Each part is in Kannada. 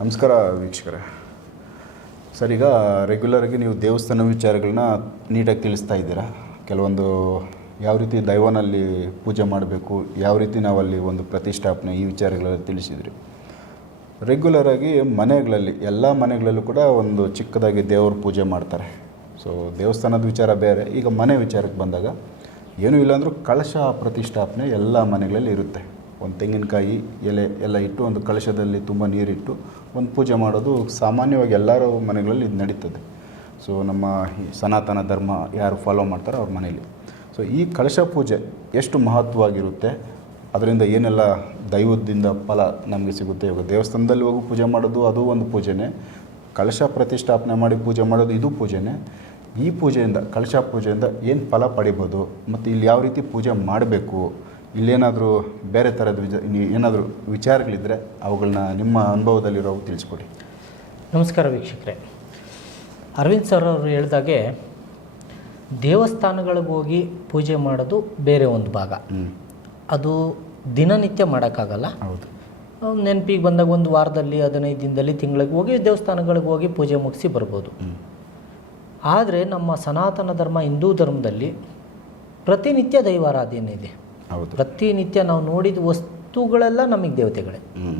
ನಮಸ್ಕಾರ ವೀಕ್ಷಕರೇ. ಸರ್, ಈಗ ರೆಗ್ಯುಲರಾಗಿ ನೀವು ದೇವಸ್ಥಾನ ವಿಚಾರಗಳನ್ನ ನೀಟಾಗಿ ತಿಳಿಸ್ತಾ ಇದ್ದೀರಾ? ಕೆಲವೊಂದು ಯಾವ ರೀತಿ ದೈವನಲ್ಲಿ ಪೂಜೆ ಮಾಡಬೇಕು, ಯಾವ ರೀತಿ ನಾವಲ್ಲಿ ಒಂದು ಪ್ರತಿಷ್ಠಾಪನೆ ಈ ವಿಚಾರಗಳೆಲ್ಲ ತಿಳಿಸಿದ್ರಿ? ರೆಗ್ಯುಲರಾಗಿ ಮನೆಗಳಲ್ಲಿ, ಎಲ್ಲ ಮನೆಗಳಲ್ಲೂ ಕೂಡ ಒಂದು ಚಿಕ್ಕದಾಗಿ ದೇವರ ಪೂಜೆ ಮಾಡ್ತಾರೆ. ಸೊ ದೇವಸ್ಥಾನದ ವಿಚಾರ ಬೇರೆ, ಈಗ ಮನೆ ವಿಚಾರಕ್ಕೆ ಬಂದಾಗ ಏನೂ ಇಲ್ಲಾಂದರೂ ಕಳಶ ಪ್ರತಿಷ್ಠಾಪನೆ ಎಲ್ಲ ಮನೆಗಳಲ್ಲಿ ಇರುತ್ತೆ. ಒಂದು ತೆಂಗಿನಕಾಯಿ ಎಲೆ ಎಲ್ಲ ಇಟ್ಟು, ಒಂದು ಕಳಶದಲ್ಲಿ ತುಂಬ ನೀರಿಟ್ಟು ಒಂದು ಪೂಜೆ ಮಾಡೋದು ಸಾಮಾನ್ಯವಾಗಿ ಎಲ್ಲರ ಮನೆಗಳಲ್ಲಿ ಇದು ನಡೀತದೆ. ಸೊ ನಮ್ಮ ಸನಾತನ ಧರ್ಮ ಯಾರು ಫಾಲೋ ಮಾಡ್ತಾರೋ ಅವ್ರ ಮನೇಲಿ ಸೊ ಈ ಕಳಶ ಪೂಜೆ ಎಷ್ಟು ಮಹತ್ವವಾಗಿರುತ್ತೆ? ಅದರಿಂದ ಏನೆಲ್ಲ ದೈವದಿಂದ ಫಲ ನಮಗೆ ಸಿಗುತ್ತೆ? ಇವಾಗ ದೇವಸ್ಥಾನದಲ್ಲಿ ಹೋಗಿ ಪೂಜೆ ಮಾಡೋದು ಅದು ಒಂದು ಪೂಜೆನೇ. ಕಳಶ ಪ್ರತಿಷ್ಠಾಪನೆ ಮಾಡಿ ಪೂಜೆ ಮಾಡೋದು ಇದು ಪೂಜೆನೇ. ಈ ಪೂಜೆಯಿಂದ, ಕಳಶ ಪೂಜೆಯಿಂದ ಏನು ಫಲ ಪಡಿಬೋದು? ಮತ್ತು ಇಲ್ಲಿ ಯಾವ ರೀತಿ ಪೂಜೆ ಮಾಡಬೇಕು? ಇಲ್ಲೇನಾದರೂ ಬೇರೆ ಥರದ ವಿಜ ಏನಾದರೂ ವಿಚಾರಗಳಿದ್ದರೆ ಅವುಗಳನ್ನ ನಿಮ್ಮ ಅನುಭವದಲ್ಲಿರೋ ತಿಳಿಸ್ಕೊಡಿ. ನಮಸ್ಕಾರ ವೀಕ್ಷಕರೇ. ಅರವಿಂದ್ ಸರ್ ಅವರು ಹೇಳಿದಾಗೆ ದೇವಸ್ಥಾನಗಳಿಗೆ ಹೋಗಿ ಪೂಜೆ ಮಾಡೋದು ಬೇರೆ ಒಂದು ಭಾಗ. ಅದು ದಿನನಿತ್ಯ ಮಾಡೋಕ್ಕಾಗಲ್ಲ. ಹೌದು. ನೆನಪಿಗೆ ಬಂದಾಗ ಒಂದು ವಾರದಲ್ಲಿ ಹದಿನೈದು ದಿನದಲ್ಲಿ ತಿಂಗಳಿಗೆ ಹೋಗಿ ದೇವಸ್ಥಾನಗಳಿಗೆ ಹೋಗಿ ಪೂಜೆ ಮುಗಿಸಿ ಬರ್ಬೋದು. ಆದರೆ ನಮ್ಮ ಸನಾತನ ಧರ್ಮ ಹಿಂದೂ ಧರ್ಮದಲ್ಲಿ ಪ್ರತಿನಿತ್ಯ ದೈವಾರಾಧನೆ ಇದೆ. ಪ್ರತಿನಿತ್ಯ ನಾವು ನೋಡಿದ ವಸ್ತುಗಳೆಲ್ಲ ನಮಗೆ ದೇವತೆಗಳೇ.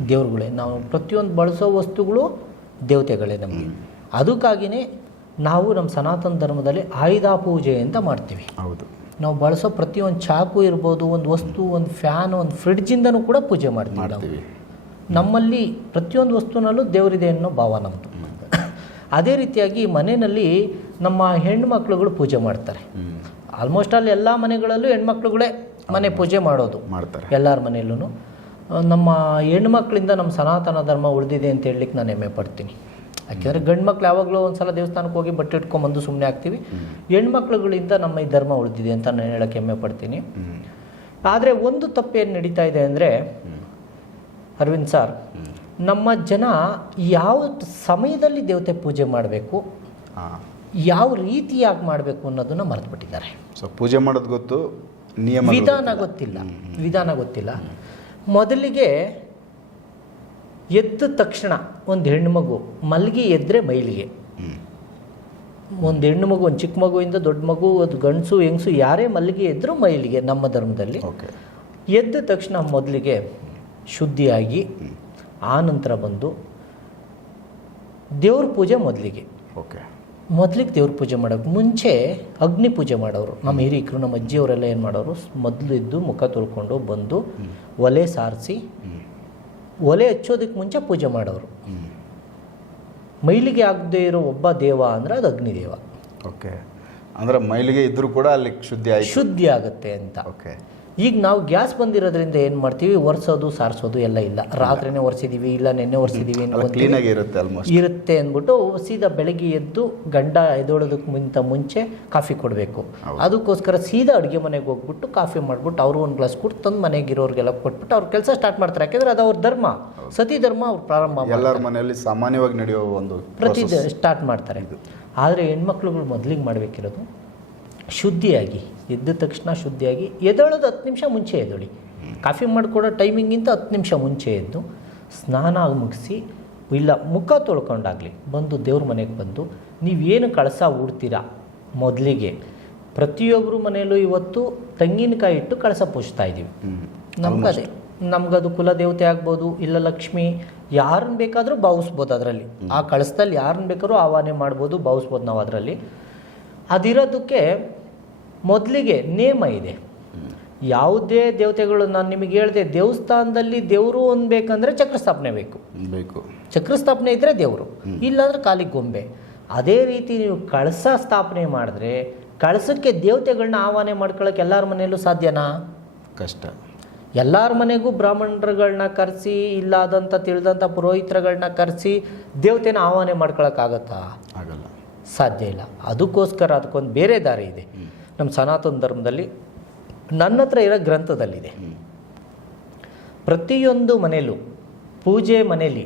ದೇವ್ರುಗಳೇ. ನಾವು ಪ್ರತಿಯೊಂದು ಬಳಸೋ ವಸ್ತುಗಳು ದೇವತೆಗಳೇ ನಮಗೆ. ಅದಕ್ಕಾಗಿಯೇ ನಾವು ನಮ್ಮ ಸನಾತನ ಧರ್ಮದಲ್ಲಿ ಆಯುಧ ಪೂಜೆ ಅಂತ ಮಾಡ್ತೀವಿ. ಹೌದು. ನಾವು ಬಳಸೋ ಪ್ರತಿಯೊಂದು ಚಾಕು ಇರ್ಬೋದು ಒಂದು ವಸ್ತು ಒಂದು ಫ್ಯಾನ್ ಒಂದು ಫ್ರಿಡ್ಜಿಂದನೂ ಕೂಡ ಪೂಜೆ ಮಾಡ್ತೀವಿ ನಮ್ಮಲ್ಲಿ ಪ್ರತಿಯೊಂದು ವಸ್ತುನಲ್ಲೂ ದೇವರಿದೆ ಅನ್ನೋ ಭಾವ ನಮ್ಮದು ಅದೇ ರೀತಿಯಾಗಿ ಮನೆಯಲ್ಲಿ ನಮ್ಮ ಹೆಣ್ಮಕ್ಳುಗಳು ಪೂಜೆ ಮಾಡ್ತಾರೆ. ಆಲ್ಮೋಸ್ಟ್ ಅಲ್ಲಿ ಎಲ್ಲ ಮನೆಗಳಲ್ಲೂ ಹೆಣ್ಮಕ್ಳುಗಳೇ ಮನೆ ಪೂಜೆ ಮಾಡೋದು. ಮಾಡ್ತಾರೆ. ಎಲ್ಲರ ಮನೆಯಲ್ಲೂ ನಮ್ಮ ಹೆಣ್ಮಕ್ಳಿಂದ ನಮ್ಮ ಸನಾತನ ಧರ್ಮ ಉಳಿದಿದೆ ಅಂತ ಹೇಳಲಿಕ್ಕೆ ನಾನು ಹೆಮ್ಮೆ ಪಡ್ತೀನಿ. ಯಾಕೆಂದರೆ ಗಂಡು ಮಕ್ಳು ಯಾವಾಗಲೂ ಒಂದು ಸಲ ದೇವಸ್ಥಾನಕ್ಕೆ ಹೋಗಿ ಬಟ್ಟೆ ಇಟ್ಕೊಂಬಂದು ಸುಮ್ಮನೆ ಆಗ್ತೀವಿ ಹೆಣ್ಮಕ್ಳುಗಳಿಂದ ನಮ್ಮ ಈ ಧರ್ಮ ಉಳಿದಿದೆ ಅಂತ ನಾನು ಹೇಳಕ್ಕೆ ಹೆಮ್ಮೆ ಪಡ್ತೀನಿ. ಆದರೆ ಒಂದು ತಪ್ಪೇನು ನಡೀತಾ ಇದೆ ಅಂದರೆ ಅರವಿಂದ್ ಸರ್ ನಮ್ಮ ಜನ ಯಾವ ಸಮಯದಲ್ಲಿ ದೇವತೆ ಪೂಜೆ ಮಾಡಬೇಕು? ಯಾವ ರೀತಿಯಾಗಿ ಮಾಡಬೇಕು ಅನ್ನೋದನ್ನು ಮರೆತುಬಿಟ್ಟಿದ್ದಾರೆ. ಸೊ ಪೂಜೆ ಮಾಡೋದು ಗೊತ್ತು ನಿಯಮ ವಿಧಾನ ಗೊತ್ತಿಲ್ಲ. ವಿಧಾನ ಗೊತ್ತಿಲ್ಲ. ಮೊದಲಿಗೆ ಎದ್ದ ತಕ್ಷಣ ಒಂದು ಹೆಣ್ಣುಮಗು ಮಲಗಿ ಎದ್ದರೆ ಮೈಲಿಗೆ. ಒಂದು ಹೆಣ್ಣು ಮಗು ಒಂದು ಚಿಕ್ಕ ಮಗುವಿಂದ ದೊಡ್ಡ ಮಗು ಅದು ಗಂಡಸು ಹೆಂಗಸು ಯಾರೇ ಮಲ್ಲಿಗೆ ಎದ್ರು ಮೈಲಿಗೆ ನಮ್ಮ ಧರ್ಮದಲ್ಲಿ. ಎದ್ದ ತಕ್ಷಣ ಮೊದಲಿಗೆ ಶುದ್ಧಿಯಾಗಿ ಆನಂತರ ನಂತರ ಬಂದು ದೇವ್ರ ಪೂಜೆ ಮೊದಲಿಗೆ. ಓಕೆ. ಮೊದಲಿಗೆ ದೇವ್ರ ಪೂಜೆ ಮಾಡೋಕೆ ಮುಂಚೆ ಅಗ್ನಿ ಪೂಜೆ ಮಾಡೋರು. ನಮ್ಮ ಹಿರಿಯಕರು ನಮ್ಮ ಅಜ್ಜಿಯವರೆಲ್ಲ ಏನು ಮಾಡೋರು? ಮೊದಲು ಇದ್ದು ಮುಖ ತೊಳ್ಕೊಂಡು ಬಂದು ಒಲೆ ಸಾರಿಸಿ ಒಲೆ ಹಚ್ಚೋದಕ್ಕೆ ಮುಂಚೆ ಪೂಜೆ ಮಾಡೋರು. ಮೈಲಿಗೆ ಆಗದೇ ಇರೋ ಒಬ್ಬ ದೇವ ಅಂದರೆ ಅದು ಅಗ್ನಿದೇವ ಓಕೆ ಅಂದರೆ ಮೈಲಿಗೆ ಇದ್ದರೂ ಕೂಡ ಅಲ್ಲಿ ಶುದ್ಧಿ ಶುದ್ಧಿ ಆಗುತ್ತೆ ಅಂತ. ಓಕೆ ಈಗ ನಾವು ಗ್ಯಾಸ್ ಬಂದಿರೋದ್ರಿಂದ ಏನು ಮಾಡ್ತೀವಿ? ಒರೆಸೋದು ಸಾರಿಸೋದು ಎಲ್ಲ ಇಲ್ಲ. ರಾತ್ರಿನೇ ಒರೆಸಿದ್ದೀವಿ ಇಲ್ಲ ನೆನ್ನೆ ಒರೆಸಿದ್ದೀವಿ. ಕ್ಲೀನಾಗಿ ಇರುತ್ತೆ ಆಲ್ಮೋಸ್ಟ್ ಇರುತ್ತೆ ಅಂದ್ಬಿಟ್ಟು ಸೀದಾ ಬೆಳಗ್ಗೆ ಎದ್ದು ಗಂಡ ಎದ್ದೋಳೋದಕ್ಕೆ ಮುಂತ ಮುಂಚೆ ಕಾಫಿ ಕೊಡಬೇಕು. ಅದಕ್ಕೋಸ್ಕರ ಸೀದಾ ಅಡುಗೆ ಮನೆಗೆ ಹೋಗ್ಬಿಟ್ಟು ಕಾಫಿ ಮಾಡ್ಬಿಟ್ಟು ಅವರು ಒಂದು ಗ್ಲಾಸ್ ಕೊಟ್ಟು ತಂದು ಮನೆಗೆ ಇರೋರಿಗೆಲ್ಲ ಕೊಟ್ಬಿಟ್ಟು ಅವ್ರ ಕೆಲಸ ಸ್ಟಾರ್ಟ್ ಮಾಡ್ತಾರೆ. ಯಾಕೆಂದ್ರೆ ಅದು ಅವ್ರ ಧರ್ಮ. ಸತಿ ಧರ್ಮ ಅವ್ರು ಪ್ರಾರಂಭ. ಎಲ್ಲರ ಮನೆಯಲ್ಲಿ ಸಾಮಾನ್ಯವಾಗಿ ನಡೆಯುವ ಒಂದು ಪ್ರತಿ. ಸ್ಟಾರ್ಟ್ ಮಾಡ್ತಾರೆ. ಆದರೆ ಹೆಣ್ಮಕ್ಳುಗಳು ಮೊದಲಿಗೆ ಮಾಡಬೇಕಿರೋದು ಶುದ್ಧಿಯಾಗಿ. ಎದ್ದ ತಕ್ಷಣ ಶುದ್ಧಿಯಾಗಿ ಎದ್ದೇಳೋದು ಹತ್ತು ನಿಮಿಷ ಮುಂಚೆ ಎದ್ದೇಳಿ. ಕಾಫಿ ಮಾಡಿಕೊಡೋ ಟೈಮಿಂಗಿಂತ ಹತ್ತು ನಿಮಿಷ ಮುಂಚೆ ಎದ್ದು ಸ್ನಾನ ಮುಗಿಸಿ ಇಲ್ಲ ಮುಖ ತೊಳ್ಕೊಂಡಾಗಲಿ ಬಂದು ದೇವ್ರ ಮನೆಗೆ ಬಂದು ನೀವೇನು ಕಳಸ ಊಡ್ತೀರಾ ಮೊದಲಿಗೆ? ಪ್ರತಿಯೊಬ್ಬರು ಮನೆಯಲ್ಲೂ ಇವತ್ತು ತೆಂಗಿನಕಾಯಿ ಇಟ್ಟು ಕಳಸ ಪೂಜ್ತಾ ಇದ್ದೀವಿ. ನಮಗದೇ. ನಮ್ಗದೇ ಕುಲದೇವತೆ ಆಗ್ಬೋದು ಇಲ್ಲ ಲಕ್ಷ್ಮಿ ಯಾರನ್ನ ಬೇಕಾದರೂ ಭಾವಿಸ್ಬೋದು ಅದರಲ್ಲಿ. ಆ ಕಳಸದಲ್ಲಿ ಯಾರನ್ನ ಬೇಕಾದ್ರೂ ಆವಾಹನೆ ಮಾಡ್ಬೋದು ಭಾವಿಸ್ಬೋದು ನಾವು ಅದರಲ್ಲಿ. ಅದಿರೋದಕ್ಕೆ ಮೊದಲಿಗೆ ನೇಮ ಇದೆ. ಯಾವುದೇ ದೇವತೆಗಳು ನಾನು ನಿಮಗೆ ಹೇಳಿದೆ ದೇವಸ್ಥಾನದಲ್ಲಿ ದೇವರು ಅನ್ಬೇಕಂದ್ರೆ ಚಕ್ರ ಸ್ಥಾಪನೆ ಬೇಕು. ಬೇಕು. ಚಕ್ರ ಸ್ಥಾಪನೆ ಇದ್ದರೆ ದೇವರು ಇಲ್ಲಾಂದ್ರೆ ಕಾಲಿಗೆ ಗೊಂಬೆ. ಅದೇ ರೀತಿ ನೀವು ಕಳಸ ಸ್ಥಾಪನೆ ಮಾಡಿದ್ರೆ ಕಳಸಕ್ಕೆ ದೇವತೆಗಳನ್ನ ಆಹ್ವಾನೆ ಮಾಡ್ಕೊಳ್ಳೋಕೆ ಎಲ್ಲರ ಮನೆಯಲ್ಲೂ ಸಾಧ್ಯನಾ? ಕಷ್ಟ. ಎಲ್ಲರ ಮನೆಗೂ ಬ್ರಾಹ್ಮಣರುಗಳನ್ನ ಕರೆಸಿ ಇಲ್ಲಾದಂಥ ತಿಳಿದಂಥ ಪುರೋಹಿತರುಗಳನ್ನ ಕರೆಸಿ ದೇವತೆನ ಆಹ್ವಾನ ಮಾಡ್ಕೊಳಕ್ಕಾಗತ್ತಾ? ಆಗಲ್ಲ. ಸಾಧ್ಯ ಇಲ್ಲ. ಅದಕ್ಕೋಸ್ಕರ ಅದಕ್ಕೊಂದು ಬೇರೆ ದಾರಿ ಇದೆ. ನಮ್ಮ ಸನಾತನ ಧರ್ಮದಲ್ಲಿ ನನ್ನ ಹತ್ರ ಇರೋ ಗ್ರಂಥದಲ್ಲಿದೆ. ಪ್ರತಿಯೊಂದು ಮನೆಯಲ್ಲೂ ಪೂಜೆ ಮನೆಯಲ್ಲಿ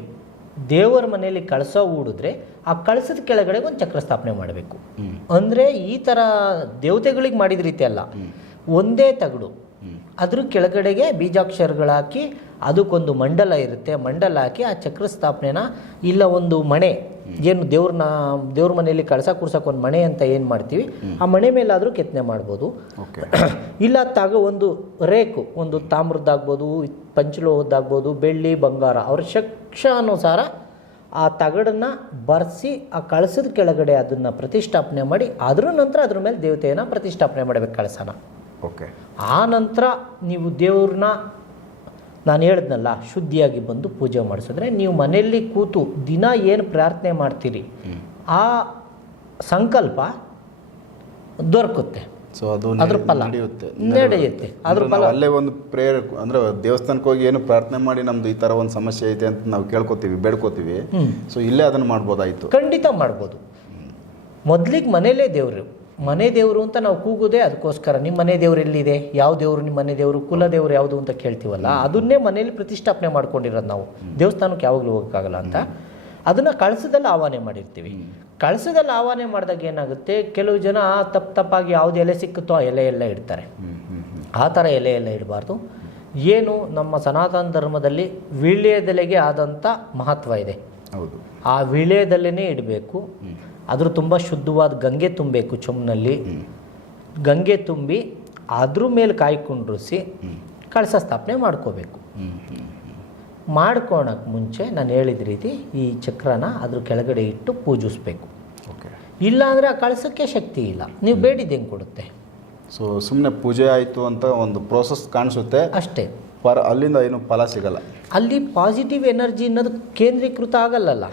ದೇವರ ಮನೆಯಲ್ಲಿ ಕಳಸ ಹೂಡಿದ್ರೆ ಆ ಕಳಸದ ಕೆಳಗಡೆ ಒಂದು ಚಕ್ರ ಸ್ಥಾಪನೆ ಮಾಡಬೇಕು. ಅಂದರೆ ಈ ಥರ ದೇವತೆಗಳಿಗೆ ಮಾಡಿದ ರೀತಿ ಅಲ್ಲ. ಒಂದೇ ತಗಡು. ಅದ್ರ ಕೆಳಗಡೆಗೆ ಬೀಜಾಕ್ಷರಗಳಾಕಿ ಅದಕ್ಕೊಂದು ಮಂಡಲ ಇರುತ್ತೆ ಮಂಡಲ ಹಾಕಿ ಆ ಚಕ್ರ ಸ್ಥಾಪನೆನ ಇಲ್ಲ ಒಂದು ಮಣೆ ಏನು ದೇವ್ರನ್ನ ದೇವ್ರ ಮನೆಯಲ್ಲಿ ಕಳಸ ಕೂರ್ಸಕ್ಕೆ ಒಂದು ಮಣೆ ಅಂತ ಏನು ಮಾಡ್ತೀವಿ ಆ ಮಣೆ ಮೇಲಾದರೂ ಕೆತ್ತನೆ ಮಾಡ್ಬೋದು. ಓಕೆ. ಇಲ್ಲ ತಾಗ ಒಂದು ರೇಕು ಒಂದು ತಾಮ್ರದ್ದಾಗ್ಬೋದು ಪಂಚಲೋಹದ್ದಾಗ್ಬೋದು ಬೆಳ್ಳಿ ಬಂಗಾರ ಅವ್ರ ಅನುಸಾರ ಆ ತಗಡನ್ನು ಬರ್ಸಿ ಆ ಕಳಸದ ಕೆಳಗಡೆ ಅದನ್ನು ಪ್ರತಿಷ್ಠಾಪನೆ ಮಾಡಿ ಅದ್ರ ನಂತರ ಅದ್ರ ಮೇಲೆ ದೇವತೆಯನ್ನು ಪ್ರತಿಷ್ಠಾಪನೆ ಮಾಡಬೇಕು ಕಳಸನ. ಓಕೆ. ಆ ನಂತರ ನೀವು ದೇವ್ರನ್ನ ನಾನು ಹೇಳಿದ್ನಲ್ಲ ಶುದ್ಧಿಯಾಗಿ ಬಂದು ಪೂಜೆ ಮಾಡಿಸಿದ್ರೆ ನೀವು ಮನೆಯಲ್ಲಿ ಕೂತು ದಿನ ಏನು ಪ್ರಾರ್ಥನೆ ಮಾಡ್ತೀರಿ? ಆ ಸಂಕಲ್ಪ ದೊರಕುತ್ತೆ. ಸೊ ಅದು ಅದ್ರ ಫಲ ನಡೆಯುತ್ತೆ. ಅಂದ್ರೆ ಅಲ್ಲೇ ಒಂದು ಪ್ರೇಯರ್ ಅಂದ್ರೆ ದೇವಸ್ಥಾನಕ್ಕೆ ಹೋಗಿ ಏನು ಪ್ರಾರ್ಥನೆ ಮಾಡಿ ನಮ್ದು ಈ ತರ ಒಂದು ಸಮಸ್ಯೆ ಐತೆ ಅಂತ ನಾವು ಕೇಳ್ಕೊತೀವಿ ಬೇಡ್ಕೋತೀವಿ. ಸೊ ಇಲ್ಲೇ ಅದನ್ನ ಮಾಡ್ಬೋದಾಯ್ತು. ಖಂಡಿತ ಮಾಡ್ಬೋದು. ಮೊದಲಿಗೆ ಮನೇಲೇ ದೇವರು. ಮನೆ ದೇವರು ಅಂತ ನಾವು ಕೂಗೋದೇ ಅದಕ್ಕೋಸ್ಕರ. ನಿಮ್ಮ ಮನೆ ದೇವರು ಎಲ್ಲಿದೆ? ಯಾವ ದೇವರು? ನಿಮ್ಮ ಮನೆ ದೇವರು? ಕುಲ ದೇವರು ಯಾವುದು ಅಂತ ಕೇಳ್ತೀವಲ್ಲ? ಅದನ್ನೇ ಮನೆಯಲ್ಲಿ ಪ್ರತಿಷ್ಠಾಪನೆ ಮಾಡ್ಕೊಂಡಿರೋದು ನಾವು. ದೇವಸ್ಥಾನಕ್ಕೆ ಯಾವಾಗಲೂ ಹೋಗೋಕ್ಕಾಗಲ್ಲ ಅಂತ. ಅದನ್ನು ಕಳಸದಲ್ಲಿ ಆಹ್ವಾನ ಮಾಡಿರ್ತೀವಿ. ಕಳಸದಲ್ಲಿ ಆಹ್ವಾನ ಮಾಡಿದಾಗ ಏನಾಗುತ್ತೆ? ಕೆಲವು ಜನ ತಪ್ಪು ತಪ್ಪಾಗಿ ಯಾವುದು ಎಲೆ ಸಿಕ್ಕುತ್ತೋ ಆ ಎಲೆ ಎಲ್ಲ ಇಡ್ತಾರೆ. ಆ ಥರ ಎಲೆ ಎಲ್ಲ ಇಡಬಾರ್ದು. ಏನು ನಮ್ಮ ಸನಾತನ ಧರ್ಮದಲ್ಲಿ ವೀಳ್ಯದೆಲೆಗೆ ಆದಂಥ ಮಹತ್ವ ಇದೆ. ಹೌದು. ಆ ವಿಳ್ಯದಲ್ಲೇ ಇಡಬೇಕು. ಅದ್ರ ತುಂಬ ಶುದ್ಧವಾದ ಗಂಗೆ ತುಂಬಬೇಕು ಚೊಮ್ನಲ್ಲಿ. ಗಂಗೆ ತುಂಬಿ ಅದ್ರ ಮೇಲೆ ಕಾಯಿ ಕುಂಡ್ರಿಸಿ ಕಳಸ ಸ್ಥಾಪನೆ ಮಾಡ್ಕೋಬೇಕು. ಮಾಡ್ಕೊಳಕ್ಕೆ ಮುಂಚೆ ನಾನು ಹೇಳಿದ ರೀತಿ ಈ ಚಕ್ರನ ಅದ್ರ ಕೆಳಗಡೆ ಇಟ್ಟು ಪೂಜಿಸ್ಬೇಕು. ಇಲ್ಲಾಂದರೆ ಆ ಕಳಸಕ್ಕೆ ಶಕ್ತಿ ಇಲ್ಲ. ನೀವು ಬೇಡಿದ್ದು ಹೆಂಗೆ ಕೊಡುತ್ತೆ. ಸೊ ಸುಮ್ಮನೆ ಪೂಜೆ ಆಯಿತು ಅಂತ ಒಂದು ಪ್ರೋಸೆಸ್ ಕಾಣಿಸುತ್ತೆ. ಅಷ್ಟೇ. ಪರ ಅಲ್ಲಿಂದ ಏನು ಫಲ ಸಿಗಲ್ಲ. ಅಲ್ಲಿ ಪಾಸಿಟಿವ್ ಎನರ್ಜಿ ಅನ್ನೋದು ಕೇಂದ್ರೀಕೃತ ಆಗಲ್ಲಲ್ಲ.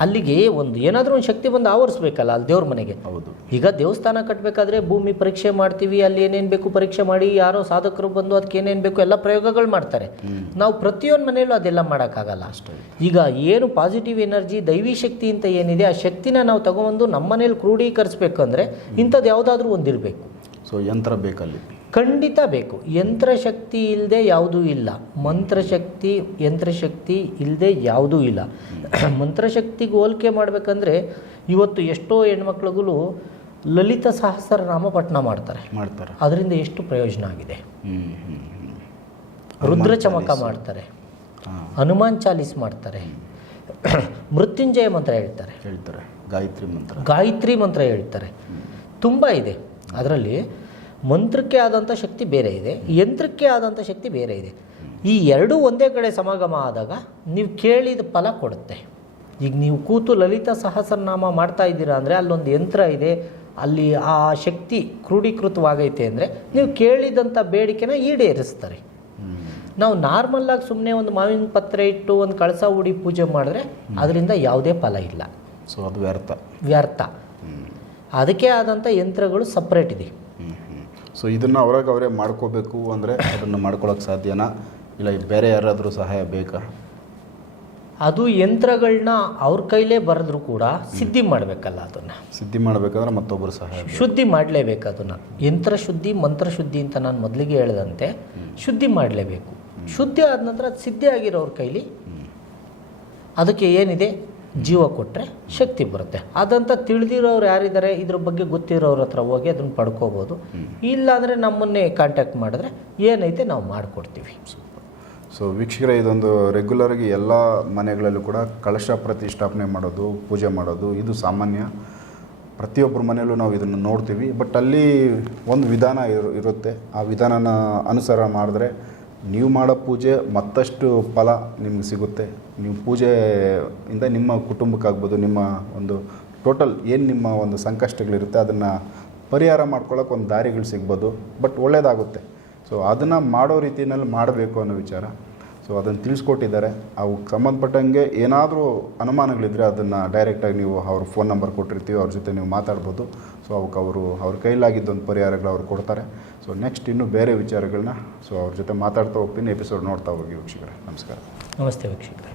ಅಲ್ಲಿಗೆ ಒಂದು ಏನಾದರೂ ಒಂದು ಶಕ್ತಿ ಬಂದು ಆವರಿಸ್ಬೇಕಲ್ಲ ಅಲ್ಲಿ ದೇವ್ರ ಮನೆಗೆ. ಹೌದು. ಈಗ ದೇವಸ್ಥಾನ ಕಟ್ಟಬೇಕಾದ್ರೆ ಭೂಮಿ ಪರೀಕ್ಷೆ ಮಾಡ್ತೀವಿ ಅಲ್ಲಿ ಏನೇನು ಬೇಕು ಪರೀಕ್ಷೆ ಮಾಡಿ ಯಾರೋ ಸಾಧಕರು ಬಂದು ಅದಕ್ಕೆ ಏನೇನು ಬೇಕು ಎಲ್ಲ ಪ್ರಯೋಗಗಳು ಮಾಡ್ತಾರೆ. ನಾವು ಪ್ರತಿಯೊಂದು ಮನೆಯಲ್ಲೂ ಅದೆಲ್ಲ ಮಾಡೋಕ್ಕಾಗಲ್ಲ. ಅಷ್ಟೇ. ಈಗ ಏನು ಪಾಸಿಟಿವ್ ಎನರ್ಜಿ ದೈವಿ ಶಕ್ತಿ ಅಂತ ಏನಿದೆ ಆ ಶಕ್ತಿನ ನಾವು ತಗೊಬಂದು ನಮ್ಮ ಮನೇಲಿ ಕ್ರೋಢೀಕರಿಸ್ಬೇಕು ಅಂದರೆ ಇಂಥದ್ದು ಯಾವುದಾದ್ರೂ ಒಂದಿರಬೇಕು. ಸೊ ಯಂತ್ರ ಬೇಕಲ್ಲಿ. ಖಂಡಿತ ಬೇಕು. ಯಂತ್ರಶಕ್ತಿ ಇಲ್ಲದೆ ಯಾವುದೂ ಇಲ್ಲ. ಮಂತ್ರಶಕ್ತಿ ಯಂತ್ರಶಕ್ತಿ ಇಲ್ಲದೆ ಯಾವುದೂ ಇಲ್ಲ. ಮಂತ್ರಶಕ್ತಿಗೆ ಹೋಲಿಕೆ ಮಾಡಬೇಕಂದ್ರೆ ಇವತ್ತು ಎಷ್ಟೋ ಹೆಣ್ಮಕ್ಳುಗಳು ಲಲಿತ ಸಹಸ್ರನಾಮ ಪಠಣ ಮಾಡ್ತಾರೆ. ಮಾಡ್ತಾರೆ. ಅದರಿಂದ ಎಷ್ಟು ಪ್ರಯೋಜನ ಆಗಿದೆ? ರುದ್ರ ಚಮಕ ಮಾಡ್ತಾರೆ. ಹನುಮಾನ್ ಚಾಲೀಸ್ ಮಾಡ್ತಾರೆ. ಮೃತ್ಯುಂಜಯ ಮಂತ್ರ ಹೇಳ್ತಾರೆ. ಹೇಳ್ತಾರೆ. ಗಾಯತ್ರಿ ಮಂತ್ರ. ಗಾಯತ್ರಿ ಮಂತ್ರ ಹೇಳ್ತಾರೆ. ತುಂಬ ಇದೆ. ಅದರಲ್ಲಿ ಮಂತ್ರಕ್ಕೆ ಆದಂಥ ಶಕ್ತಿ ಬೇರೆ ಇದೆ ಯಂತ್ರಕ್ಕೆ ಆದಂಥ ಶಕ್ತಿ ಬೇರೆ ಇದೆ. ಈ ಎರಡೂ ಒಂದೇ ಕಡೆ ಸಮಾಗಮ ಆದಾಗ ನೀವು ಕೇಳಿದ ಫಲ ಕೊಡುತ್ತೆ. ಈಗ ನೀವು ಕೂತು ಲಲಿತ ಸಹಸ್ರನಾಮ ಮಾಡ್ತಾ ಇದ್ದೀರಾ ಅಂದರೆ ಅಲ್ಲೊಂದು ಯಂತ್ರ ಇದೆ ಅಲ್ಲಿ ಆ ಶಕ್ತಿ ಕ್ರೋಢೀಕೃತವಾಗೈತೆ ಅಂದರೆ ನೀವು ಕೇಳಿದಂಥ ಬೇಡಿಕೆನ ಈಡೇರಿಸ್ತಾರೆ. ನಾವು ನಾರ್ಮಲ್ಲಾಗಿ ಸುಮ್ಮನೆ ಒಂದು ಮಾವಿನ ಪತ್ರೆ ಇಟ್ಟು ಒಂದು ಕಳಸ ಉಡಿ ಪೂಜೆ ಮಾಡಿದ್ರೆ ಅದರಿಂದ ಯಾವುದೇ ಫಲ ಇಲ್ಲ. ಸೊ ಅದು ವ್ಯರ್ಥ. ವ್ಯರ್ಥ. ಅದಕ್ಕೆ ಆದಂಥ ಯಂತ್ರಗಳು ಸಪ್ರೇಟ್ ಇದೆ. ಸೊ ಇದನ್ನು ಅವ್ರಾಗ ಅವರೇ ಮಾಡ್ಕೋಬೇಕು ಅಂದರೆ ಅದನ್ನು ಮಾಡ್ಕೊಳಕ್ಕೆ ಸಾಧ್ಯನಾ? ಇಲ್ಲ ಬೇರೆ ಯಾರಾದರೂ ಸಹಾಯ ಬೇಕಾ? ಅದು ಯಂತ್ರಗಳನ್ನ ಅವ್ರ ಕೈಲೇ ಬರೆದ್ರು ಕೂಡ ಸಿದ್ಧಿ ಮಾಡಬೇಕಲ್ಲ ಅದನ್ನು. ಸಿದ್ಧಿ ಮಾಡಬೇಕಂದ್ರೆ ಮತ್ತೊಬ್ಬರು ಸಹಾಯ. ಶುದ್ಧಿ ಮಾಡಲೇಬೇಕು ಅದನ್ನು. ಯಂತ್ರ ಶುದ್ಧಿ ಮಂತ್ರ ಶುದ್ಧಿ ಅಂತ ನಾನು ಮೊದಲಿಗೆ ಹೇಳಿದಂತೆ ಶುದ್ಧಿ ಮಾಡಲೇಬೇಕು. ಶುದ್ಧಿ ಆದ ನಂತರ ಅದು ಸಿದ್ಧಿ ಅವ್ರ ಕೈಲಿ ಅದಕ್ಕೆ ಏನಿದೆ? ಜೀವ ಕೊಟ್ಟರೆ ಶಕ್ತಿ ಬರುತ್ತೆ. ಅದಂತ ತಿಳಿದಿರೋರು ಯಾರಿದ್ದಾರೆ ಇದ್ರ ಬಗ್ಗೆ ಗೊತ್ತಿರೋರ ಹತ್ರ ಹೋಗಿ ಅದನ್ನು ಪಡ್ಕೋಬೋದು. ಇಲ್ಲಾಂದರೆ ನಮ್ಮನ್ನೇ ಕಾಂಟ್ಯಾಕ್ಟ್ ಮಾಡಿದ್ರೆ ಏನೈತೆ ನಾವು ಮಾಡಿಕೊಡ್ತೀವಿ. ಸೊ ವೀಕ್ಷಕರೇ ಇದೊಂದು ರೆಗ್ಯುಲರ್ಗೆ ಎಲ್ಲ ಮನೆಗಳಲ್ಲೂ ಕೂಡ ಕಳಶ ಪ್ರತಿಷ್ಠಾಪನೆ ಮಾಡೋದು ಪೂಜೆ ಮಾಡೋದು ಇದು ಸಾಮಾನ್ಯ. ಪ್ರತಿಯೊಬ್ಬರ ಮನೆಯಲ್ಲೂ ನಾವು ಇದನ್ನು ನೋಡ್ತೀವಿ. ಬಟ್ ಅಲ್ಲಿ ಒಂದು ವಿಧಾನ ಇರು- ಇರುತ್ತೆ. ಆ ವಿಧಾನನ ಅನುಸರಣೆ ಮಾಡಿದ್ರೆ ನೀವು ಮಾಡೋ ಪೂಜೆ ಮತ್ತಷ್ಟು ಫಲ ನಿಮ್ಗೆ ಸಿಗುತ್ತೆ. ನೀವು ಪೂಜೆಯಿಂದ ನಿಮ್ಮ ಕುಟುಂಬಕ್ಕಾಗ್ಬೋದು ನಿಮ್ಮ ಒಂದು ಟೋಟಲ್ ಏನು ನಿಮ್ಮ ಒಂದು ಸಂಕಷ್ಟಗಳಿರುತ್ತೆ, ಅದನ್ನು ಪರಿಹಾರ ಮಾಡ್ಕೊಳ್ಳೋಕೆ ಒಂದು ದಾರಿಗಳು ಸಿಗ್ಬೋದು, ಬಟ್ ಒಳ್ಳೆಯದಾಗುತ್ತೆ ಸೊ ಅದನ್ನು ಮಾಡೋ ರೀತಿಯಲ್ಲಿ ಮಾಡಬೇಕು ಅನ್ನೋ ವಿಚಾರ. ಸೊ ಅದನ್ನು ತಿಳಿಸ್ಕೊಟ್ಟಿದ್ದಾರೆ. ಅವು ಸಂಬಂಧಪಟ್ಟಂಗೆ ಏನಾದರೂ ಅನುಮಾನಗಳಿದ್ದರೆ ಅದನ್ನು ಡೈರೆಕ್ಟಾಗಿ ನೀವು ಅವ್ರ ಫೋನ್ ನಂಬರ್ ಕೊಟ್ಟಿರ್ತೀವಿ, ಅವ್ರ ಜೊತೆ ನೀವು ಮಾತಾಡ್ಬೋದು. ಸೊ ಅವಕ್ಕೆ ಅವರು, ಅವ್ರ ಕೈಲಾಗಿದ್ದೊಂದು ಪರಿಹಾರಗಳು ಅವ್ರು ಕೊಡ್ತಾರೆ. ಸೊ ನೆಕ್ಸ್ಟ್ ಇನ್ನೂ ಬೇರೆ ವಿಚಾರಗಳನ್ನ ಸೊ ಅವ್ರ ಜೊತೆ ಮಾತಾಡ್ತಾ ಹೋಗ್ತೀನಿ. ಎಪಿಸೋಡ್ ನೋಡ್ತಾ ಹೋಗಿ ವೀಕ್ಷಕರೇ. ನಮಸ್ಕಾರ. ನಮಸ್ತೆ ವೀಕ್ಷಕರೇ.